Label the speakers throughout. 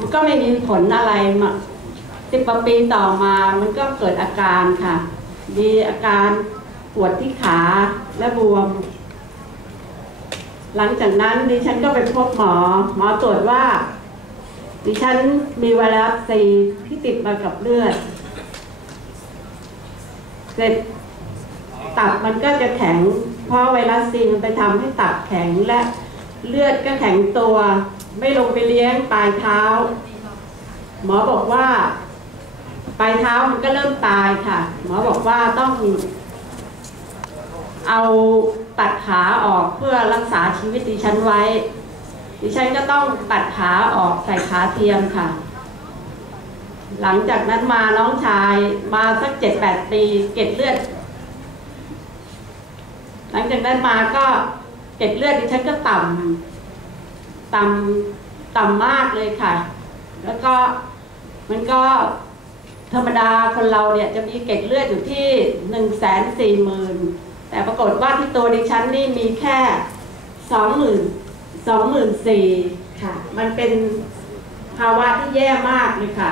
Speaker 1: มันก็ไม่มีผลอะไรมาสิบปีต่อมามันก็เกิดอาการค่ะ มีอาการปวดที่ขาและบวม หลังจากนั้นดิฉันก็ไปพบหมอ หมอตรวจว่า ดิฉันมีไวรัสซีที่ติดมากับเลือด เสร็จตับมันก็จะแข็ง เพราะไวรัสซีมันไปทำให้ตับแข็งและ เลือดก็แข็งตัว ไม่ลงไปเลี้ยงปลายเท้า หมอบอกว่า ปลายเท้ามันก็เริ่มตายค่ะ หมอบอกว่าต้องเอาตัดขาออกเพื่อรักษาชีวิตดิฉันไว้ ดิฉันก็ต้องตัดขาออกใส่ขาเทียมค่ะ หลังจากนั้นมาน้องชายมาสักเจ็ดแปดปีเกล็ดเลือด หลังจากนั้นมาก็ เกล็ดเลือดดิฉันก็ต่ำต่ำต่ำมากเลยค่ะ แล้วก็มันก็ธรรมดาคนเราเนี่ยจะมีเกล็ดเลือดอยู่ที่หนึ่งแสนสี่หมื่นแต่ปรากฏว่าที่ตัวดิฉันนี่มีแค่สองหมื่นสองหมื่นสี่
Speaker 2: ค่ะ
Speaker 1: มันเป็นภาวะที่แย่มากเลยค่ะ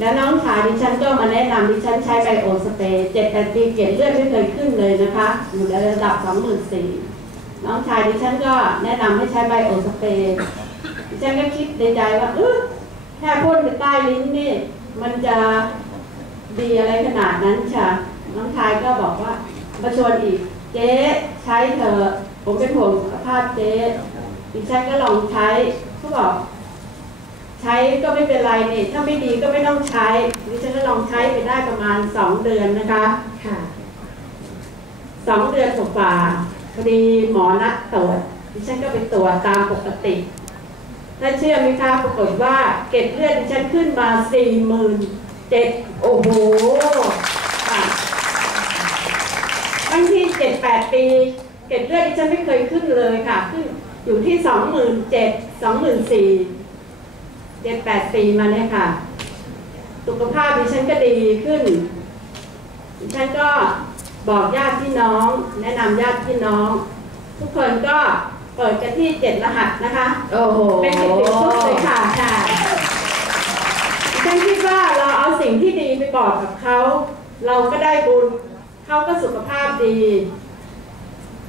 Speaker 1: แล้วน้องชายดิฉันก็มาแนะนำดิฉันใช้ไบโอสเปรย์เจ็ดแปดปีเกล็ดเลือดไม่เคยขึ้นเลยนะคะ อยู่ในระดับสองหมื่นสี่น้องชายดิฉันก็แนะนำให้ใช้ไบโอสเปรย์ดิฉันก็คิดในใจว่าเออแค่พ่นไปใต้ลิ้นนี่มันจะดีอะไรขนาดนั้นใช่น้องชายก็บอกว่ามาชวนอีก เจ๊ใช้เถอะผมเป็นห่วงสุขภาพเจ๊ดิฉันก็ลองใช้เขาบอก ใช้ก็ไม่เป็นไรนี่ถ้าไม่ดีก็ไม่ต้องใช้ดิฉันก็ลองใช้ไปได้ประมาณสองเดือนนะคะ
Speaker 2: ค่ะ
Speaker 1: สองเดือนกว่าๆพอดีหมอนัดตรวจดิฉันก็ไปตรวจตามปกติถ้าเชื่อไหมคะปรากฏว่าเกล็ดเลือดดิฉันขึ้นมาสี่หมื่นเจ็ด
Speaker 2: โอ้โห
Speaker 1: ค่ะบางทีเจ็ดแปดปีเกล็ดเลือดดิฉันไม่เคยขึ้นเลยค่ะ ขึ้นอยู่ที่สองหมื่นเจ็ดสองหมื่นสี่ เจ็ดแปดปีมาเนี่ยค่ะ สุขภาพดิฉันก็ดีขึ้น ดิฉันก็บอกญาติพี่น้อง แนะนำญาติพี่น้อง ทุกคนก็เปิดกันที่เจ็ดรหัสนะคะ
Speaker 2: โอ้โห
Speaker 1: เป็นสิบสิบชุดเลยค่ะ
Speaker 2: ค่ะ
Speaker 1: ดิฉันคิดว่าเราเอาสิ่งที่ดีไปบอกกับเขา เราก็ได้บุญ เขาก็สุขภาพดี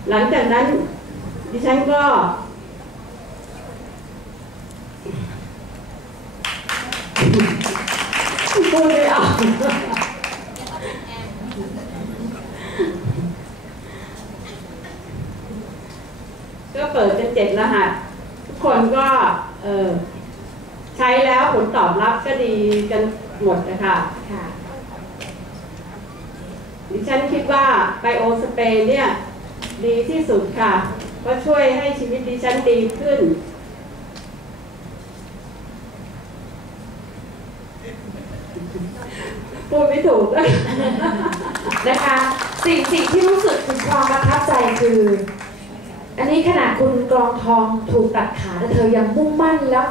Speaker 1: หลังจากนั้นดิฉันก็ พูดไม่ออกก็เปิดเป็นเจ็ดรหัส ทุกคนก็เออใช้แล้วผลตอบรับก็ดีกันหมดนะคะ
Speaker 2: ค่ะ
Speaker 1: ดิฉันคิดว่าไบโอสเปรย์เนี่ย ดีที่สุดค่ะเพราะช่วยให้ชีวิตดิฉันดีขึ้น พูดไม่ถูกเลย
Speaker 2: นะคะ สิ่งสิ่งที่รู้สึกถึงความประทับใจคือ อันนี้ขนาดคุณกรองทองถูกตัดขาแต่เธอยังมุ่งมั่นแล้ว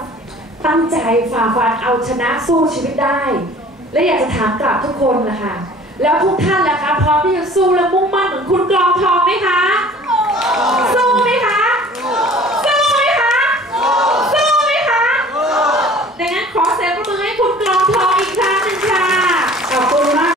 Speaker 2: ตั้งใจฝ่าฟันเอาชนะสู้ชีวิตได้ และอยากจะถามกลับทุกคนนะคะแล้วทุกท่านล่ะคะพร้อมที่จะสู้และมุ